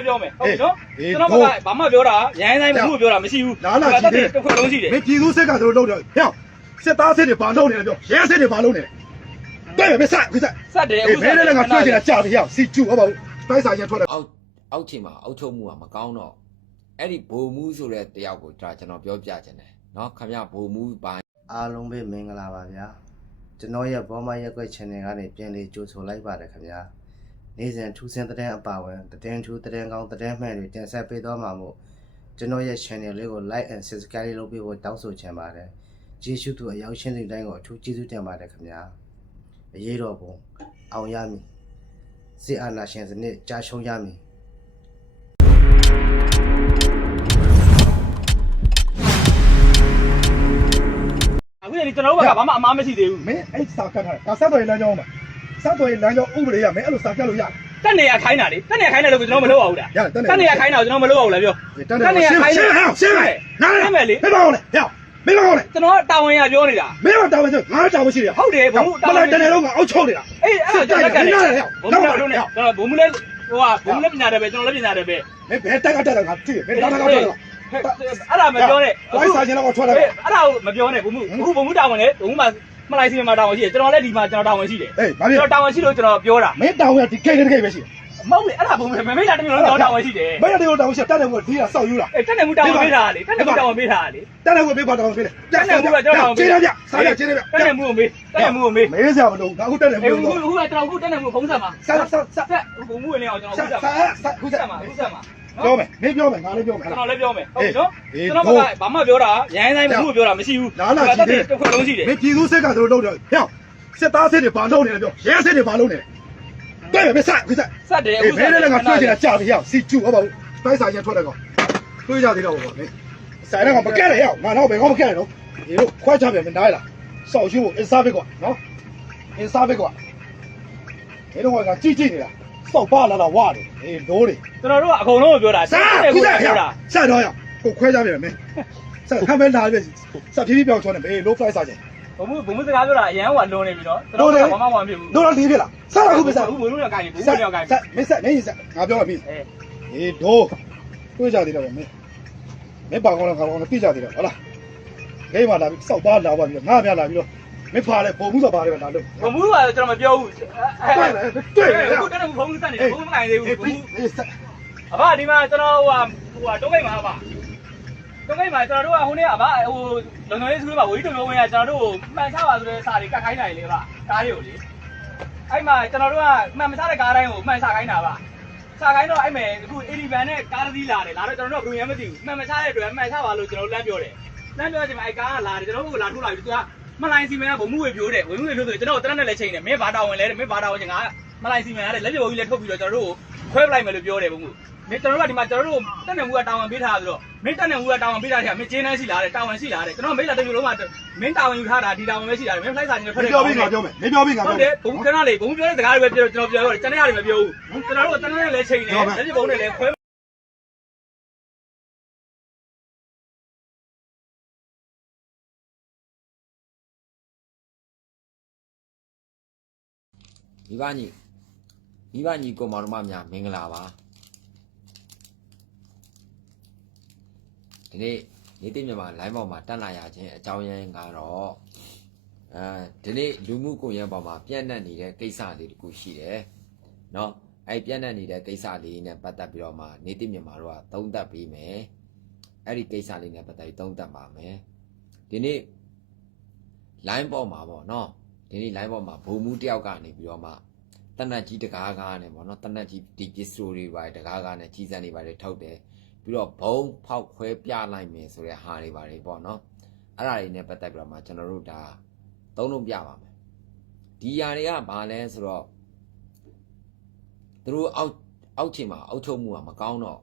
လည်းပြောမယ်ဟုတ်ပြီနော် အေး ကျွန်တော်ကဘာမှပြောတာရိုင်းတိုင်းဘူးပြောတာမရှိဘူး လာလာကြည့်တယ် တစ်ခွက်လုံးရှိတယ် မင်းပြည်သူစစ်ကတို့လုပ်တယ်ဟဲ့စစ်သားစစ်တွေဘာလုပ်နေလဲပြောရဲစစ်တွေဘာလုပ်နေလဲတွေ့မယ်မဆက်ခစက် စက်တယ် အေးဘယ်နဲ့လဲငါတွေ့နေတာကြာပြီဟဲ့စီကျူဟောပါဘူးတိုက်စာရင်ထွက်တယ် အောက်အောက်ချိန်မှာအောက်ထုတ်မှုကမကောင်းတော့အဲ့ဒီဘိုလ်မှုဆိုတဲ့တယောက်ကိုဒါကျွန်တော်ပြောပြခြင်းတယ်เนาะခမရဘိုလ်မှုဘာ အားလုံးပဲမင်္ဂလာပါဗျာကျွန်တော်ရဲ့ဘောမရက်ွက် channel ကနေပြန်လေးကြိုဆိုလိုက်ပါတယ်ခင်ဗျာ နေ့စဉ်ထူးဆန်းတဲ့တဲ့အပါဝင်တဲ့ထူးတဲ့ကောင်းတဲ့မှန်တွေတင်ဆက်ပေးသွားမှာမို့ကျွန်တော်ရဲ့ channel လေးကို like and subscribe လုပ်ပေးဖို့တောင်းဆိုချင်ပါတယ်ကျေးဇူးတူအရောက်ရှင်းတဲ့တိုင်းကိုအထူးကျေးဇူးတင်ပါတယ်ခင်ဗျာအရေးတော်ပုံအောင်ရမည်စစ်အာဏာရှင်စနစ်ကြာရှုံးရမည်အခုလေကျွန်တော်တို့ကဘာမှအမားမရှိသေးဘူးမင်းအဲ့စာကတ်ထားတာဆက်တော်ရေးလမ်းကြောင်းမှာ ဆက်တော်ရေးလမ်းကြောင်းဥပဒေရမင်းအဲ့လိုစာကတ်လို့ရတယ်တက်နေရခိုင်းတာလေတက်နေရခိုင်းတယ်လို့ကျွန်တော်မလုပ်အောင်လားရတယ်တက်နေတက်နေရခိုင်းတာကိုကျွန်တော်မလုပ်အောင်လားပြောတက်နေရှင်းရှင်းဟဲ့ရှင်းမယ်နားလေမင်းပါအောင်လေဟဲ့မင်းပါအောင်လေကျွန်တော်တာဝန်ရပြောနေတာမင်းကတောင်းမယ်ဆိုငါတောင်းမရှိရဟုတ်တယ်ဘုံတာမဝန်လိုက်တနေ့လုံးကအောက်ချုပ်နေတာအေးအဲ့ဒါကျွန်တော်လက်ကတယ်ဘုံမလို့နဲ့ကျွန်တော်ဘုံမလဲဟိုကဘုံမလဲပညာတယ်ပဲကျွန်တော်လည်းပညာတယ်ပဲမင်းဘယ်တက်ကတက်တယ်ငါသိတယ်မင်းတော့တော့တော့အဲ့ဒါမပြောနဲ့ဝိုင်းစာချင်းတော့ထွက်တယ်အဲ့ဒါကိုမပြောနဲ့ဘုံမအခုဘုံမတာဝန်လေဘုံမ မလိုက်စီမှာတာဝန်ရှိတယ်ကျွန်တော်လည်းဒီမှာကျွန်တော်တာဝန်ရှိတယ်အေးဘာဖြစ်ကျွန်တော်တာဝန်ရှိလို့ကျွန်တော်ပြောတာမင်းတောင်းရဒီကိတ်တဲ့ကိတ်ပဲရှိတယ်မဟုတ်လေအဲ့ဒါဘုံမမေးတာတမျိုးလုံးတာဝန်ရှိတယ်မင်းတို့တောင်းရှိတက်တယ်ကိုဒီကစောက်ယူလာအေးတက်နေမှုတာဝန်ပေးတာလေတက်နေမှုတာဝန်ပေးတာလေတက်တယ်ကိုပေးပါတောင်းပေးတယ်ချင်းရပြစားရချင်းရပြတက်နေမှုကိုမေးတက်နေမှုကိုမေးမေးစရာမလိုငါအခုတက်တယ်အေးဘူးအခုအခုကကျွန်တော်အခုတက်နေမှုဖုံးဆက်မှာစားစားစားဆက်ဘုံမှုဝင်နေအောင်ကျွန်တော်စားအခုဆက်မှာစားခုအခုစဆက်က်မှာမှာအခုဆက်မှာ ပြောမယ်မင်းပြောမယ်ငါလည်းပြောမယ်ကျွန်တော်လည်းပြောမယ်ဟုတ်ပြီနော်အေးကျွန်တော်ကဘာမှပြောတာရိုင်းတိုင်းဘူးပြောတာမရှိဘူးလာလာကြည့်တယ်တစ်ခွက်လုံးရှိတယ်မင်းပြည်သူစစ်ကတို့လုပ်တယ်ဟဲ့စစ်သားစစ်တွေဘာလုပ်နေလဲပြောရဲစစ်တွေဘာလုပ်နေလဲတွေ့မယ်မဆက်ခစက်ဆက်တယ်အေးဘယ်နဲ့လဲငါတွေ့နေတာကြာပြီဟဲ့စီကျူဟောပါဘူးတိုက်စာရင်ထွက်တယ်ကောင်တွေ့ကြသေးတော့ဘောမင်းဆိုင်တော့မကဲရဟဲ့ငါတော့ဘယ်ကောမကဲရတော့ဒီလိုခွဲချပြန်မနားလားစောက်ယူအင်စားဘစ်ကွာနော်အင်စားဘစ်ကွာဒီတော့ကကြည့်ကြည့်နေတာ စောက်ပါလာလာဝတယ်အေးလိုးတယ်ကျွန်တော်တို့ကအကုန်လုံးကိုပြောတာစားတယ်ခုကိုစားရပြောတာဆက်တော့ရကိုခွဲကြပြန်မင်းဆက်ခမ်းမဲလာပြီဆက်ဖြည်းဖြည်းပြောင်းချောနေဘေး low fly စားချင်ဘုံမှုဘုံမှုစကားပြောတာအရန်ဟိုကလွန်နေပြီနော်ကျွန်တော်ကဘာမှမဖြစ်ဘူးတော့လေးဖြစ်လားဆက်လာခုပဲဆက်ဘူးဘုံမှုတော့ကိုင်းဘူးဘုံဆက်မှုတော့ကိုင်းဆက်မင်းဆက်မင်းဆက်ငါပြောရပြီအေးအေးဒိုးတွေ့ကြသေးတယ်ဗျမင်းမင်းပါကောင်းလားခါကောင်းလားသိကြသေးတယ်ဟုတ်လားဂိမ်းမှာလာပြီးစောက်ပါလာပါပြီးငါပြလာပြီးတော့ မင်းဖာလဲပုံမှုဆိုပါလေလာလို့ဘုံမှုကကျွန်တော်မပြောဘူးတွေ့တယ်တွေ့တယ်အခုတက်နေဘုံမှုဆက်နေဘုံမှုမကိုင်းသေးဘူးအေးဘုံပြီးမှုအေးဆက်အဘဒီမှာကျွန်တော်ဟိုဟိုတုံးကိတ်မှာပါတုံးကိတ်မှာကျွန်တော်တို့ကဟိုနေ့ကဗာဟိုလုံလုံလေးစကူးမှာဝီတုံလုံးဝင်ကကျွန်တော်တို့မှန်ချပါဆိုတဲ့စာတွေကတ်ခိုင်းနိုင်လေဗာကားတွေကိုလေအဲ့မှာကျွန်တော်တို့ကမှန်မချတဲ့ကားတိုင်းကိုမှန်ချခိုင်းတာဗာချခိုင်းတော့အဲ့မဲ့အခု80ဘန်နဲ့ကားတစ်စီးလာတယ်လာတော့ကျွန်တော်တို့ကဘယ်မှမသိဘူးမှန်မချတဲ့အတွက်မှန်ချပါလို့ကျွန်တော်လမ်းပြောတယ်လမ်းပြောချိန်မှာအဲ့ကားကလာတယ်ကျွန်တော်တို့ကလာထုတ်လာပြီးသူက မလိုင်းစီမန်ကဘုံမှုဝေပြိုးတယ်ဝေမှုဝေပြိုးဆိုကျွန်တော်တရက်နဲ့လည်းချိန်တယ်မင်းဘာတာဝန်လဲတဲ့မင်းဘာတာဝန်ချင်းငါမလိုင်းစီမန်ရတယ်လက်ပြိုးကြီးလည်းထုတ်ပြီးတော့ကျွန်တော်တို့ကိုခွဲပလိုက်မယ်လို့ပြောတယ်ဘုံမှုမင်းကျွန်တော်တို့ကဒီမှာကျွန်တော်တို့တက်နေမှုကတာဝန်ပေးထားဆိုတော့မင်းတက်နေမှုကတာဝန်ပေးထားတယ်မင်းကျင်းနှန်းရှိလာတယ်တာဝန်ရှိလာတယ်ကျွန်တော်မိတ်လာတမျိုးလုံးကမင်းတာဝန်ယူထားတာဒီတာဝန်ပဲရှိလာတယ်မင်း flight စာချင်းထွက်မတယ်ပြောပြီးငါပြောမယ်မင်းပြောပြီးငါဟုပြောတ်တယ်ဘုံခဏလေးဘုံပြောတဲ့စကားတွေပဲပြောကျွန်တော်ပြောရတယ်တနေ့ရတယ်မပြောဘူးကျွန်တော်တို့ကတနေ့နဲ့လည်းချိန်တယ်လက်ပြဘုံနဲ့လည်းခွဲ မိဘညီမိဘညီကိုမောင်တို့မများမင်္ဂလာပါဒီနေ့နေတိမြန်မာ line ပေါ်မှာတက်လာရခြင်းအကြောင်းရင်းကတော့အဲဒီနေ့လူမှုကွန်ရက်ပေါ်မှာပြန့်နှံ့နေတဲ့ကိစ္စလေးတခုရှိတယ်เนาะအဲ့ပြန့်နှံ့နေတဲ့ကိစ္စလေးနဲ့ပတ်သက်ပြီးတော့မှနေတိမြန်မာတို့ကသုံးသပ်ပေးမယ်အဲ့ဒီကိစ္စလေးနဲ့ပတ်သက်ပြီးသုံးသပ်ပါမယ်ဒီနေ့ line ပေါ်မှာပေါ့เนาะ ဒီနေ့ line ပေါ်မှာဘုံမှုတယောက်ကနေပြီးတော့မှတနတ်ကြီးတကားကားနဲ့ပေါ့နော်တနတ်ကြီးဒီပစ္စတိုတွေပါတကားကားနဲ့ကြီးစံတွေပါတယ်ထုတ်တယ်ပြီးတော့ဘုံဖောက်ခွဲပြလိုက်မယ်ဆိုတဲ့ဟာတွေပါတယ်ပေါ့နော်အဲ့ဒါတွေနဲ့ပတ်သက်ပြီးတော့မှကျွန်တော်တို့ဒါသုံးလုံးပြပါမယ်ဒီຢာတွေကဘာလဲဆိုတော့သူတို့အောက်အောက်ချိန်မှာအောက်ချုပ်မှုကမကောင်းတော့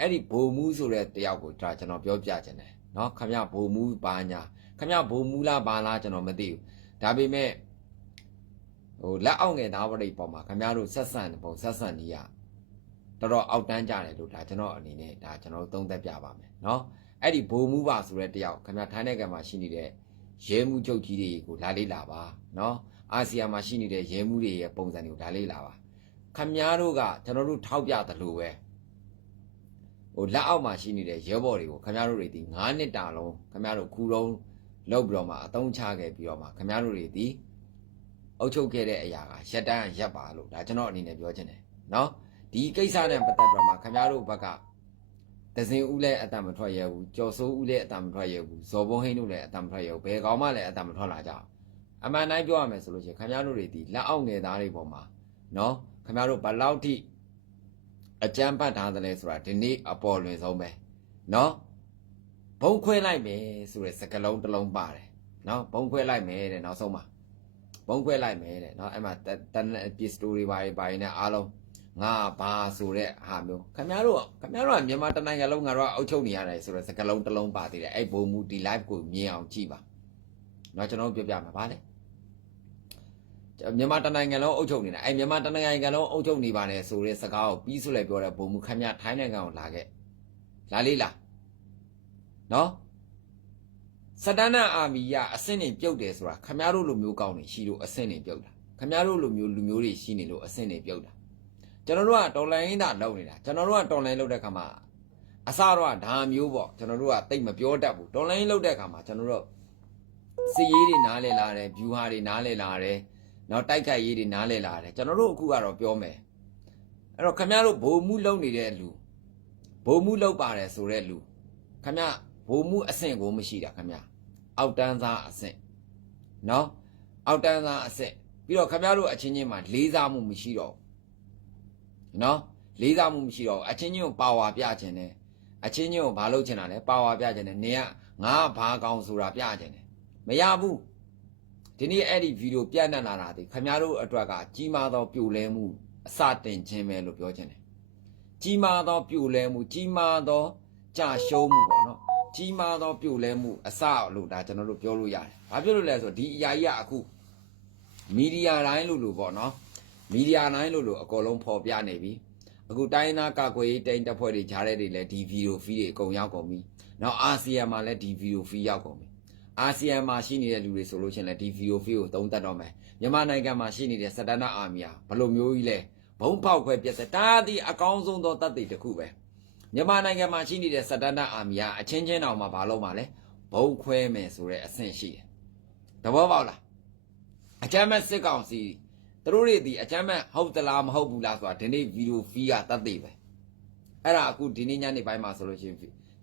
အဲ့ဒီဘိုလ်မှုဆိုတဲ့တယောက်ကိုဒါကျွန်တော်ပြောပြခြင်းတယ်နော်ခမရဘိုလ်မှုဘာညာခမရဘိုလ်မှုလားဘာလားကျွန်တော်မသိဘူး ဒါပေမဲ့ ဟိုလက်အောက်ငယ်သားပရိတ်ပေါ်မှာခင်ဗျားတို့ဆက်ဆံတဲ့ပုံဆက်ဆံနေရတော်တော်အောက်တန်းကြတယ်လို့ဒါကျွန်တော်အနေနဲ့ဒါကျွန်တော်သုံးသပ်ပြပါမယ်เนาะအဲ့ဒီဘိုလ်မှုပါဆိုတဲ့တယောက်ခင်ဗျာထိုင်းနိုင်ငံမှာရှိနေတဲ့ရဲမှုချုပ်ကြီးတွေကိုလာလေးလာပါเนาะအာဆီယံမှာရှိနေတဲ့ရဲမှုတွေရဲ့ပုံစံတွေကိုလာလေးလာပါခင်ဗျားတို့ကကျွန်တော်တို့ထောက်ပြသလိုပဲ ဟိုလက်အောက်မှာရှိနေတဲ့ရဲဘော်တွေကိုခင်ဗျားတို့တွေဒီ9နှစ်တာလုံးခင်ဗျားတို့ခူလုံး လောက်ပြီးတော့မှအသုံးချခဲ့ပြီးတော့မှခင်ဗျားတို့တွေဒီအုပ်ချုပ်ခဲ့တဲ့အရာကရက်တန်းရက်ပါလို့ဒါကျွန်တော်အနေနဲ့ပြောချင်တယ်နော်ဒီကိစ္စနဲ့ပတ်သက်ပြီးတော့မှခင်ဗျားတို့ဘက်ကတဇင်ဦးလည်းအတံမထွက်ရဘူးကြော်စိုးဦးလည်းအတံမထွက်ရဘူးဇော်ဘုံဟိန်းတို့လည်းအတံမထွက်ရဘူးဘယ်ကောင်မှလည်းအတံမထွက်လာကြအောင်အမှန်တိုင်းပြောရမယ်ဆိုလို့ရှိရင်ခင်ဗျားတို့တွေဒီလက်အောက်ငယ်သားတွေပေါ်မှာနော်ခင်ဗျားတို့ဘလောက်ထိအကြမ်းဖက်ထားသလဲဆိုတာဒီနေ့အပေါ်လွင်ဆုံးပဲနော် ဘုံခွဲလိုက်မယ်ဆိုတဲ့စကလုံးတစ်လုံးပါတယ်နော်ဘုံခွဲလိုက်မယ်တဲ့နောက်ဆုံးမှာဘုံခွဲလိုက်မယ်တဲ့နော်အဲ့မှာတန်ပစ္စတိုတွေပါတွေပါနေအားလုံးငါဘာဆိုတဲ့ဟာမျိုးခင်ဗျားတို့ခင်ဗျားတို့ကမြန်မာတနိုင်ငံလုံးငါတို့ကအုပ်ချုပ်နေရတယ်ဆိုတော့စကလုံးတစ်လုံးပါသေးတယ်အဲ့ဘုံမူဒီ live ကိုမြင်အောင်ကြည့်ပါနော်ကျွန်တော်ပြောပြမှာဗါလဲမြန်မာတနိုင်ငံလုံးအုပ်ချုပ်နေတာအဲ့မြန်မာတနိုင်ငံလုံးအုပ်ချုပ်နေပါတယ်ဆိုတဲ့စကားကိုပြီးဆိုလိုက်ပြောတဲ့ဘုံမူခင်ဗျားထိုင်းနိုင်ငံကိုလာခဲ့လာလေးလား နော်စတန်နာအာမီကအဆင့်နေပြုတ်တယ်ဆိုတာခမရတို့လိုမျိုးကောင်းနေရှိလို့အဆင့်နေပြုတ်တာခမရတို့လိုမျိုးလူမျိုးတွေရှိနေလို့အဆင့်နေပြုတ်တာကျွန်တော်တို့ကတော်လိုင်းတာလုပ်နေတာကျွန်တော်တို့ကတော်လိုင်းလုပ်တဲ့ခါမှာအစတော့ဒါမျိုးပေါ့ကျွန်တော်တို့ကတိတ်မပြောတတ်ဘူးတော်လိုင်းလုပ်တဲ့ခါမှာကျွန်တော်တို့စီရေးတွေနားလဲလာတယ်ဗျူဟာတွေနားလဲလာတယ်နော်တိုက်ခိုက်ရေးတွေနားလဲလာတယ်ကျွန်တော်တို့အခုကတော့ပြောမယ်အဲ့တော့ခမရတို့ဘုံမှုလုံနေတဲ့လူဘုံမှုလုံပါတယ်ဆိုတဲ့လူခမရ ဘုံမှုအဆင့်ကိုမရှိတာခမရအောက်တန်းသားအဆင့်နော်အောက်တန်းသားအဆင့်ပြီးတော့ခမရတို့အချင်းချင်းမှာလေးစားမှုမရှိတော့ဘူးနော်လေးစားမှုမရှိတော့ဘူးအချင်းချင်းကိုပါဝါပြခြင်းနဲ့အချင်းချင်းကိုဘာလုပ်ချင်တာလဲပါဝါပြခြင်းနဲ့နေကငါဘာကောင်းဆိုတာပြခြင်းနဲ့မရဘူးဒီနေ့အဲ့ဒီဗီဒီယိုပြန့်နှံ့လာတာဒီခင်ဗျားတို့အတွက်ကကြီးမားသောပြိုလဲမှုအစတင်ခြင်းပဲလို့ပြောချင်တယ်ကြီးမားသောပြိုလဲမှုကြီးမားသောကြာရှုံးမှုပေါ့နော် ကြီးမားသောပြိုလဲမှုအစလို့ဒါကျွန်တော်တို့ပြောလို့ရတယ်ဘာဖြစ်လို့လဲဆိုတော့ဒီအရာကြီးကအခုမီဒီယာတိုင်းလို့လို့ပေါ့နော်မီဒီယာတိုင်းလို့လို့အကုန်လုံးပေါ်ပြနေပြီအခုတိုင်းသားကာကွယ်ရေးတိုင်းတပ်ဖွဲ့တွေဂျားတဲ့တွေလည်းဒီဗီဒီယိုဖီးတွေအကုန်ရောက်ကုန်ပြီနောက်အာဆီယံမှာလည်းဒီဗီဒီယိုဖီးရောက်ကုန်ပြီအာဆီယံမှာရှိနေတဲ့လူတွေဆိုလို့ရှိရင်လည်းဒီဗီဒီယိုဖီကိုသုံးသပ်တော့မယ်မြန်မာနိုင်ငံမှာရှိနေတဲ့စတန်နာအာမီယာဘယ်လိုမျိုးကြီးလဲဘုံပေါက်ခွဲပြတ်တဲ့ဒါသည်အကောင်းဆုံးသောတတ်သိတစ်ခုပဲ မြန်မာနိုင်ငံမှာရှိနေတဲ့စတန်နာအာမီယာအချင်းချင်းတောင်မှဘာလို့မှလဲဘုံခွဲမယ်ဆိုတဲ့အဆင့်ရှိတယ်သဘောပေါက်လားအကြမ်းမဲ့စစ်ကောင်စီသူတို့တွေဒီအကြမ်းမဲ့ဟုတ်သလားမဟုတ်ဘူးလားဆိုတာဒီနေ့ဗီဒီယိုဖီကတတ်သိပဲအဲ့ဒါအခုဒီနေ့ညနေပိုင်းမှာဆိုလို့ရှိရင်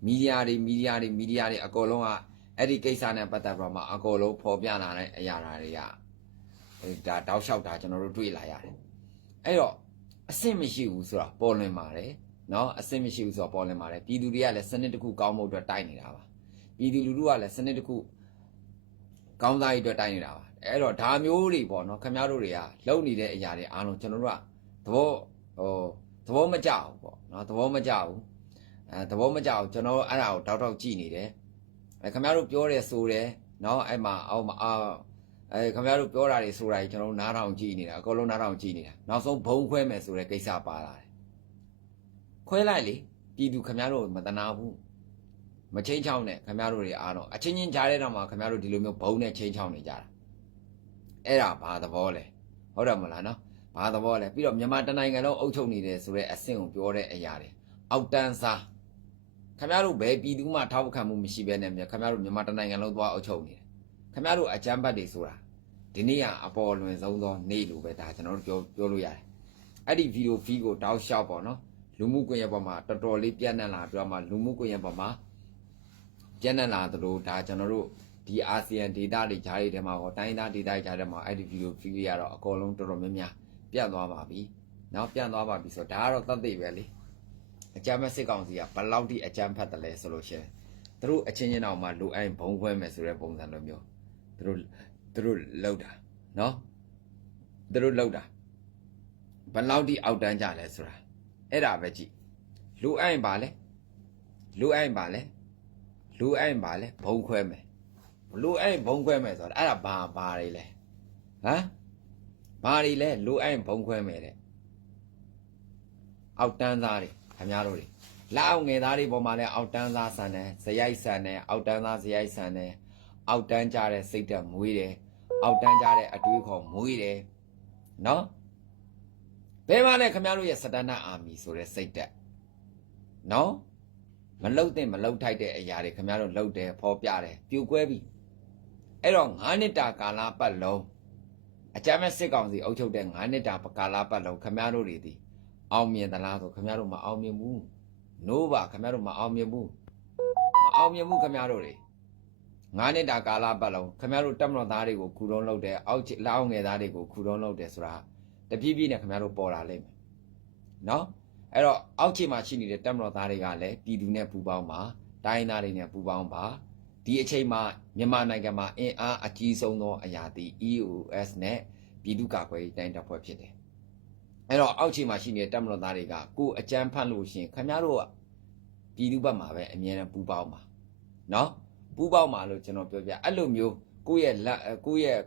မီဒီယာတွေမီဒီယာတွေမီဒီယာတွေအကုန်လုံးကအဲ့ဒီကိစ္စနဲ့ပတ်သက်ပြီးတော့မှအကုန်လုံးပေါ်ပြလာတဲ့အရာတွေကအဲဒါတောက်လျှောက်တာကျွန်တော်တို့တွေ့လာရတယ်အဲ့တော့အဆင့်မရှိဘူးဆိုတာပေါ်လွင်ပါတယ် နော်အဆင်မရှိဘူးဆိုတော့ပေါ်လင်ပါတယ်ပြည်သူတွေကလည်းစနစ်တစ်ခုကောင်းဖို့အတွက်တိုက်နေတာပါပြည်သူလူထုကလည်းစနစ်တစ်ခုကောင်းစားရေးအတွက်တိုက်နေတာပါအဲ့တော့ဒါမျိုးတွေပေါ့နော်ခင်ဗျားတို့တွေကလုံနေတဲ့အရာတွေအားလုံးကျွန်တော်တို့ကသဘောဟိုသဘောမကျဘူးပေါ့နော်သဘောမကျဘူးအဲသဘောမကျဘူးကျွန်တော်အဲ့ဒါကိုတောက်တောက်ကြည့်နေတယ်အဲခင်ဗျားတို့ပြောတယ်ဆိုတယ်နော်အဲ့မှာအောက်မှာအာအဲခင်ဗျားတို့ပြောတာတွေဆိုတာကြီးကျွန်တော်တို့နားထောင်ကြည့်နေတာအကုန်လုံးနားထောင်ကြည့်နေတာနောက်ဆုံးဘုံခွဲမယ်ဆိုတဲ့ကိစ္စပါလာတယ် ခွဲလိုက်လေပြည်သူခင်ဗျားတို့မတနာဘူးမချင်းချောင်းနဲ့ခင်ဗျားတို့တွေအားတော့အချင်းချင်းကြားတဲ့တော့မှခင်ဗျားတို့ဒီလိုမျိုးဘုံနဲ့ချင်းချောင်းနေကြတာအဲ့ဒါဘာသဘောလဲဟုတ်တယ်မလားနော်ဘာသဘောလဲပြီးတော့မြန်မာတနိုင်ငံလုံးအုပ်ချုပ်နေတယ်ဆိုတဲ့အဆင့်ကိုပြောတဲ့အရာတွေအောက်တန်းစားခင်ဗျားတို့ဘယ်ပြည်သူမှထောက်ခံမှုမရှိဘဲနဲ့မြခင်ဗျားတို့မြန်မာတိုင်းနိုင်ငံလုံးသွားအုပ်ချုပ်နေတယ်ခင်ဗျားတို့အကြမ်းဖက်တွေဆိုတာဒီနေ့ကအပေါ်လွင်ဆုံးသောနေ့လိုပဲဒါကျွန်တော်တို့ပြောပြောလို့ရတယ်အဲ့ဒီဗီဒီယိုဖီကိုတောက်လျှောက်ပေါ့နော် လူမှုကွန်ရက်ပေါ်မှာတော်တော်လေးပြန့်နှံ့လာပြီးတော့မှလူမှုကွန်ရက်ပေါ်မှာပြန့်နှံ့လာသလိုဒါကျွန်တော်တို့ဒီအာဆီယံဒေတာတွေဂျားတွေထဲမှာဟောတိုင်းသားဒေတာတွေဂျားထဲမှာအဲ့ဒီဗီဒီယိုဖီတွေကတော့အကုန်လုံးတော်တော်များများပြန့်သွားပါပြီနောက်ပြန့်သွားပါပြီဆိုတော့ဒါကတော့သတ်သိပဲလေအကြမ်းဖက်စစ်ကောင်စီကဘယ်လောက်ထိအကြမ်းဖက်တယ်လဲဆိုလို့ရှိရင်သူတို့အချင်းချင်းအောင်မှလူအိုင်းဘုံခွဲမယ်ဆိုတဲ့ပုံစံလိုမျိုးသူတို့သူတို့လောက်တာနော်သူတို့လောက်တာဘယ်လောက်ထိအောက်တန်းကြလဲဆိုတာ အဲ့ဒါပဲကြည့်လူအိုင်းပါလဲလူအိုင်းပါလဲလူအိုင်းပါလဲဘုံခွဲမယ်လူအိုင်းဘုံခွဲမယ်ဆိုတာအဲ့ဒါဘာဘာတွေလဲဟမ်ဘာတွေလဲလူအိုင်းဘုံခွဲမယ်တဲ့အောက်တန်းသားတွေခင်ဗျားတို့တွေလက်အောက်ငယ်သားတွေပေါ်မှာလည်းအောက်တန်းသားဆန်တယ်ဇယိုက်ဆန်တယ်အောက်တန်းသားဇယိုက်ဆန်တယ်အောက်တန်းကြတဲ့စိတ်တက်မွေးတယ်အောက်တန်းကြတဲ့အတွေးခေါ်မွေးတယ်နော် ဘယ်မှာလဲခင်ဗျားတို့ရဲ့စတန်ဒတ်အာမီဆိုတဲ့စိတ်တက်နော်မလုတ်တဲ့မလုတ်ထိုက်တဲ့အရာတွေခင်ဗျားတို့လုတ်တယ်ဖော်ပြတယ်ပြိုကွဲပြီအဲ့တော့9နှစ်တာကာလပတ်လုံးအကြမ်းမဲ့စစ်ကောင်စီအုပ်ချုပ်တဲ့9နှစ်တာကာလပတ်လုံးခင်ဗျားတို့တွေဒီအောင်မြင်သလားဆိုခင်ဗျားတို့မအောင်မြင်ဘူးနိုးပါခင်ဗျားတို့မအောင်မြင်ဘူးမအောင်မြင်ဘူးခင်ဗျားတို့တွေ9နှစ်တာကာလပတ်လုံးခင်ဗျားတို့တက်မတော်သားတွေကိုခူတုံးလုပ်တယ်အောက်လက်အောက်ငယ်သားတွေကိုခူတုံးလုပ်တယ်ဆိုတာ တပြည့်ပြည့်နဲ့ခင်ဗျားတို့ပေါ်လာလိမ့်မယ်နော်အဲ့တော့အောက်ခြေမှာရှိနေတဲ့တက်မတော်သားတွေကလည်းပြည်သူနဲ့ပူးပေါင်းပါတိုင်းသားတွေနဲ့ပူးပေါင်းပါဒီအချိန်မှာမြန်မာနိုင်ငံမှာအင်အားအကြီးဆုံးသောအရာသည် EOS နဲ့ပြည်သူ့ကာကွယ်ရေးတိုင်းတပ်ဖွဲ့ဖြစ်တယ်အဲ့တော့အောက်ခြေမှာရှိနေတဲ့တက်မတော်သားတွေကကိုယ်အကြမ်းဖက်လို့ရှရင်ခင်ဗျားတို့ကပြည်သူဘက်မှာပဲအမြဲတမ်းပူးပေါင်းပါနော်ပူးပေါင်းပါလို့ကျွန်တော်ပြောပြအဲ့လိုမျိုးကိုယ့်ရဲ့လက်ကိုယ့်ရဲ့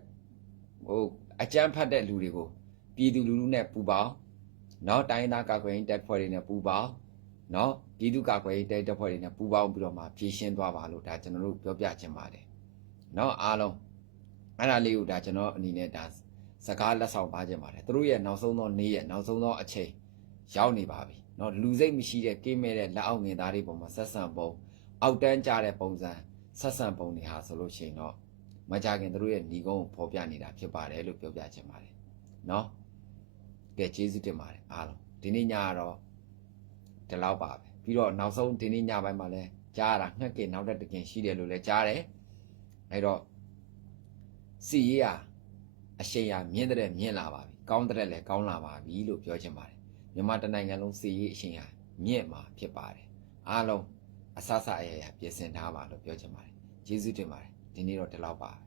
ဟိုအကြမ်းဖက်တဲ့လူတွေကို ပြည်သူလူထုနဲ့ပူးပေါင်း เนาะတိုင်းသားကာကွယ်ရေးတပ်ဖွဲ့တွေနဲ့ပူးပေါင်းเนาะပြည်သူ့ကာကွယ်ရေးတပ်တပ်ဖွဲ့တွေနဲ့ပူးပေါင်းပြီးတော့မှဖြည့်ရှင်းသွားပါလို့ဒါကျွန်တော်တို့ပြောပြချင်ပါတယ်เนาะအားလုံးအဲ့ဒါလေးကိုဒါကျွန်တော်အနေနဲ့ဒါစကားလက်ဆောင်ပါချင်ပါတယ်သူတို့ရဲ့နောက်ဆုံးသောနေ့ရဲ့နောက်ဆုံးသောအချိန်ရောက်နေပါပြီเนาะလူစိတ်မရှိတဲ့ကိမဲ့တဲ့လက်အောက်ငင်သားတွေပုံမှာဆက်ဆံပုံအောက်တန်းကြတဲ့ပုံစံဆက်ဆံပုံတွေဟာဆိုလို့ရှိရင်တော့မကြခင်သူတို့ရဲ့ညီကုန်းကိုဖော်ပြနေတာဖြစ်ပါတယ်လို့ပြောပြချင်ပါတယ်เนาะ ကဲကျေးဇူးတင်ပါတယ်အားလုံးဒီနေ့ညကတော့ဒီလောက်ပါပဲပြီးတော့နောက်ဆုံးဒီနေ့ညပိုင်းမှာလဲကြားရတာငှက်ကင်နောက်တဲ့တကင်ရှိတယ်လို့လဲကြားတယ်အဲ့တော့စီရေးဟာအရှိန်ဟာမြင့်တဲ့မြင့်လာပါပြီကောင်းတဲ့လည်းကောင်းလာပါပြီလို့ပြောချင်ပါတယ်မြန်မာတနိုင်ငံလုံးစီရေးအရှိန်ဟာမြင့်မှာဖြစ်ပါတယ်အားလုံးအဆအဆအရရပြင်ဆင်ထားပါလို့ပြောချင်ပါတယ်ကျေးဇူးတင်ပါတယ်ဒီနေ့တော့ဒီလောက်ပါပဲ